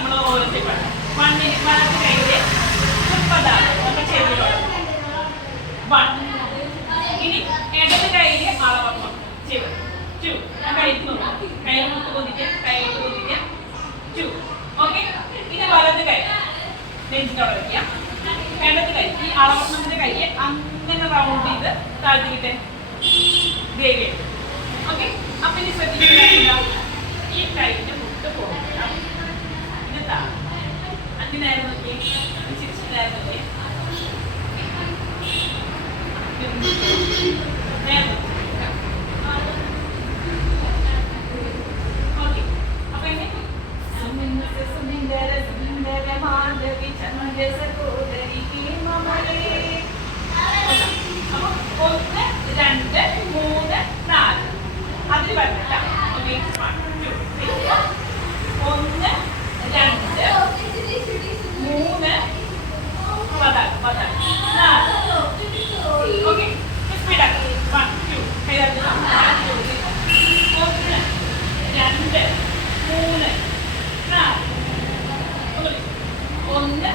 നമ്മൾ ഓരോരുത്തരും മണ്ണിന് വലത്ത് കൈയിൽ മുപ്പതാണ് നമ്മൾ ചെയ്തിട്ടുള്ളത് വൺ ഇനി ഇടത് കൈയിൽ അളവപ്പം ചെയ്ത് ടു ഞാൻ കൈക്ക് നോക്കും. കൈ മുത്ത് കുതിക്കാം കൈയിട്ട് കുതിക്കാം ടു ഓക്കെ ഇനി വലത് കൈ. നെഞ്ചിട്ടോടെ വയ്ക്കാം ഇടത് കൈ. ഈ അളവപ്പത്തിന്റെ കൈയെ അങ്ങനെ റൗണ്ട് ചെയ്ത് താഴ്ത്തിക്കിട്ടെ. ഗ്രേവിയായിട്ട് ഓക്കെ അപ്പം ഇനി ശ്രദ്ധിക്കുക ഈ കൈ അതിൽ വന്നിട്ടാണ് ഒന്ന് മൂന്ന് ഒന്ന്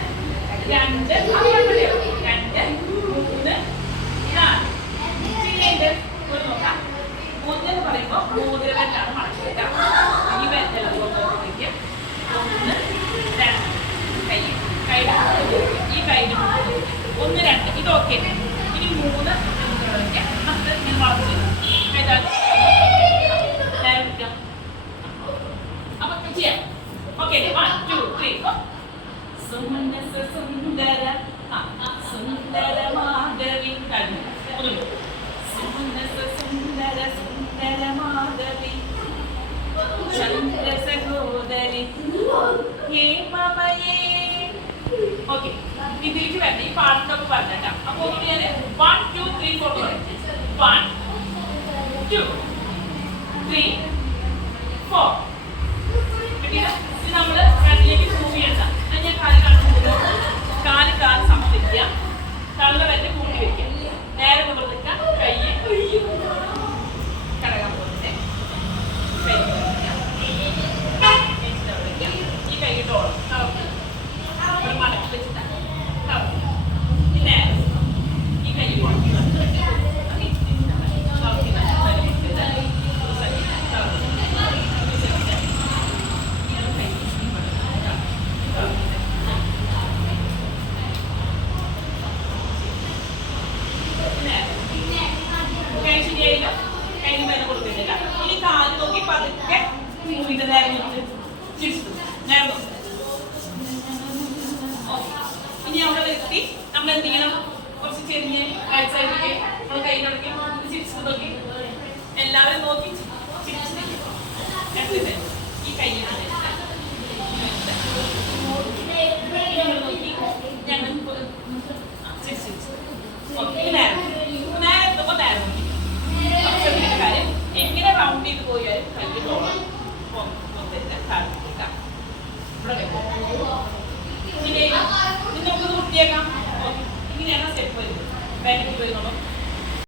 രണ്ട് രണ്ട് മൂന്ന് നാല്. ചെയ്യേണ്ടത് നോക്കാം. ഒന്ന് എന്ന് പറയുമ്പോൾ മൂന്നിൽ രണ്ടാണ് മടക്കി വെക്കാം ಬೇಕು ಸುಮನ ಸುಂದರ ಸುಂದರ ಮಾಧವಿ ಸುಮನ ಸುಂದರ ಸುಂದರ ಮಾಧವಿ ಚಂದ್ರ സഹോദരി ഹേ മമയേ. ഓക്കെ. ഇതിലേക്ക് വരണം ഈ പാട്ടിനൊക്കെ പറഞ്ഞ അപ്പൊ ഞാൻ വൺ ടു ത്രീ ഫോർ പറയാം. വൺ ടു ത്രീ ഫോർ കിട്ടിയോ എനിക്ക് മൂവ് ഞാൻ കാൽ കാണിച്ചു സമർപ്പിക്കുക തള്ള ഇനി അവിടെ വരുത്തി നമ്മൾ എന്ത് ചെയ്യണം? കുറച്ച് ചെരിഞ്ഞ് കാഴ്ച നമ്മൾ കൈ നടക്കി ചിരിച്ചു നോക്കി. നമുക്ക് പൂർത്തിയാക്കാം ഇങ്ങനെയാണ് സ്റ്റെപ്പ് വരുന്നത്. ബാങ്കിലേക്ക് വരുന്നുള്ളൂ